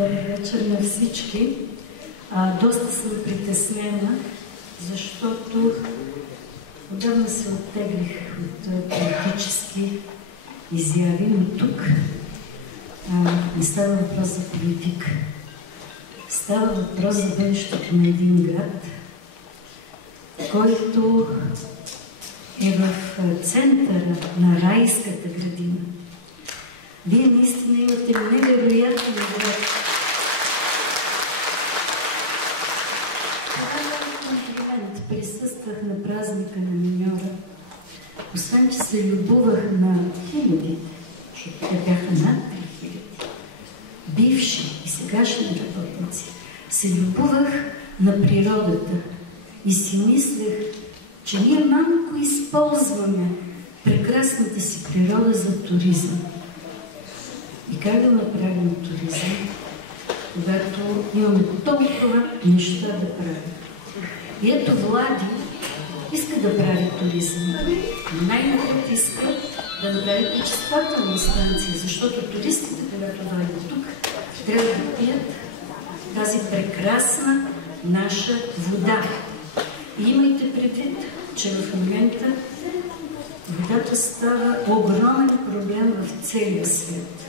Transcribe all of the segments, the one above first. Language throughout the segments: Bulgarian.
Добър вечер на всички. Доста съм притеснена, защото отдавна се оттеглих от политически изяви, но тук не става въпрос за политика. Става въпрос за бъдещето на един град, който е в центъра на райската градина. Вие наистина имате невероятен град. Това е комплимент. Присъствах на празника на миньора. Освен, че се любовах на хилядите, защото те бяха над 3000, бивши и сегашни работници, се любовах на природата и си мислех, че ние малко използваме прекрасната си природа за туризъм. И как да направим туризъм, когато имаме толкова неща да правим? И ето Влади иска да прави туризъм. Най-напред иска да направи пречиствателна станция, защото туристите, когато дойдат тук, трябва да пият тази прекрасна наша вода. И имайте предвид, че в момента водата става огромен проблем в целия свет.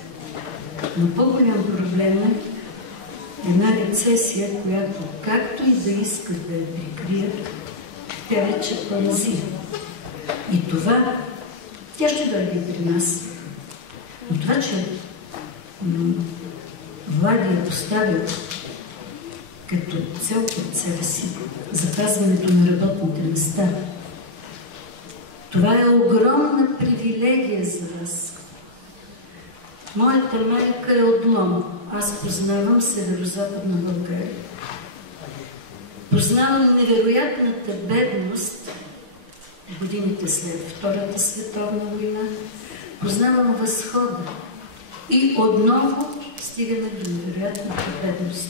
Но по-голям проблем е една рецесия, която както и да искат да я прикрият, тя вече пълзи. И това, тя ще дойде при нас. Но това, че Влади е поставил като цел пред себе си запазването на работните места, това е огромна привилегия за нас. Моята майка е от Лом. Аз познавам северо-западна България. Познавам невероятната бедност в годините след Втората световна война. Познавам възхода. И отново стигаме до невероятната бедност.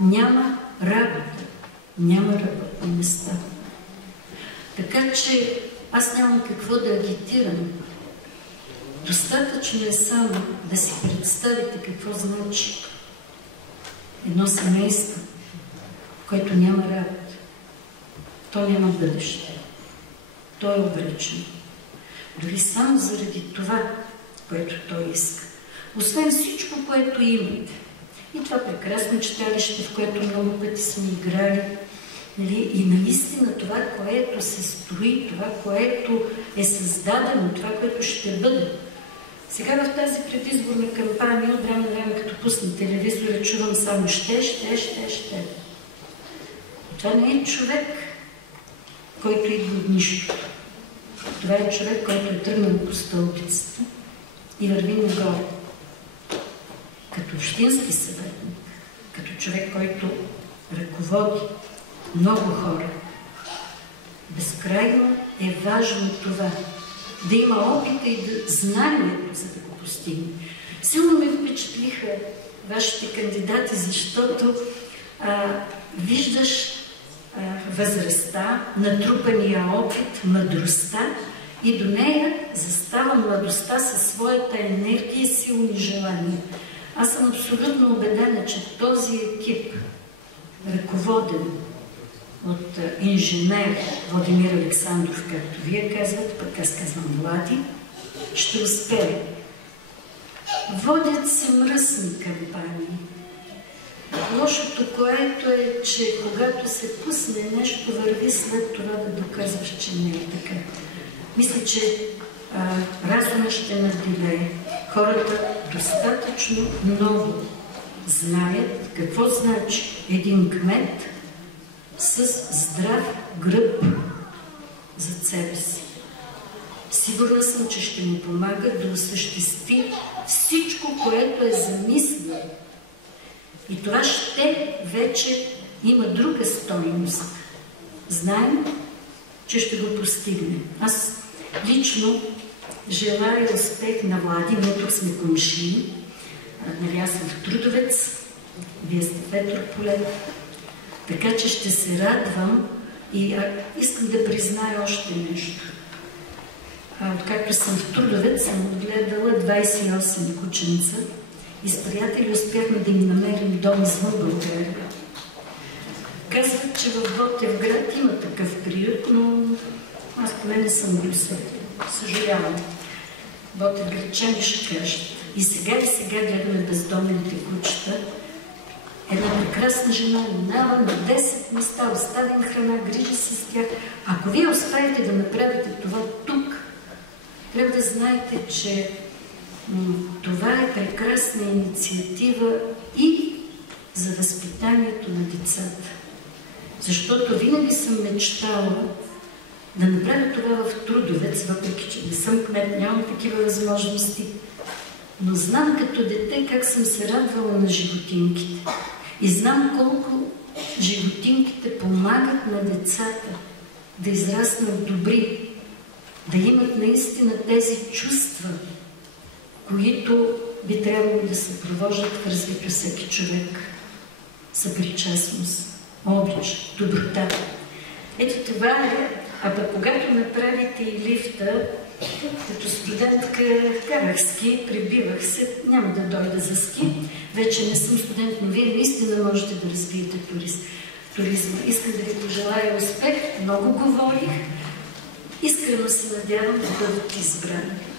Няма работа. Няма работни места. Така че аз нямам какво да агитирам. Достатъчно е само да си представите какво значи едно семейство, което няма работа. То няма бъдеще. То е обречено. Дори само заради това, което той иска. Освен всичко, което имате. И това прекрасно читалище, в което много пъти сме играли. И наистина това, което се строи, това, което е създадено, това, което ще бъде. Сега в тази предизборна кампания, от време на време, като пусна телевизора, чувам само ще. Това не е човек, който идва от нищото. Това е човек, който е тръгнал по стълбицата и върви нагоре. Като общински съветник, като човек, който ръководи много хора. Безкрайно е важно това. Да има опита и да знанието, за да го постигне. Силно ме впечатлиха вашите кандидати, защото виждаш възрастта, натрупания опит, мъдростта и до нея застава младостта със своята енергия, силни желания. Аз съм абсолютно убедена, че този екип, ръководен от инженер Владимир Александров, както вие казвате, пък аз казвам Влади, ще успее. Водят се мръсни кампании. Лошото, което е, че когато се пусне нещо, върви след това да доказваш, че не е така. Мисля, че разумът ще надделее. Хората достатъчно много знаят какво значи един кмет с здрав гръб за себе си. Сигурна съм, че ще му помага да осъществи всичко, което е замислил. И това ще вече има друга стойност. Знаем, че ще го постигне. Аз лично желая успех на Влади. Ние тук сме комшини. Аз съм в Трудовец, вие сте в Петрополе. Така че ще се радвам и искам да призная още нещо. Откакто съм в Трудовец, съм отгледала 28 кученца и с приятели успяхме да им намерим дом извън България. Казват, че в Ботевград има такъв приют, но аз поне не съм бил свидетел. Съжалявам. Ботевградчани ще кажат. И сега гледаме бездомните кучета. Една прекрасна жена минава на 10 места, оставя им храна, грижи се с тях. Ако вие успеете да направите това тук, трябва да знаете, че това е прекрасна инициатива и за възпитанието на децата. Защото винаги съм мечтала да направя това в Трудовец, въпреки че не съм кмет, нямам такива възможности. Но знам като дете как съм се радвала на животинките. И знам колко животинките помагат на децата да израснат добри, да имат наистина тези чувства, които би трябвало да се провождат в развитие всеки човек. Съпричастност, обич, доброта. Ето това е, а пък когато направите и лифта, като студентка карах ски, прибивах се, няма да дойда за ски, вече не съм студент, но вие наистина можете да развиете туризма. Искам да ви пожелая успех, много говорих, искрено се надявам да бъдат избрани.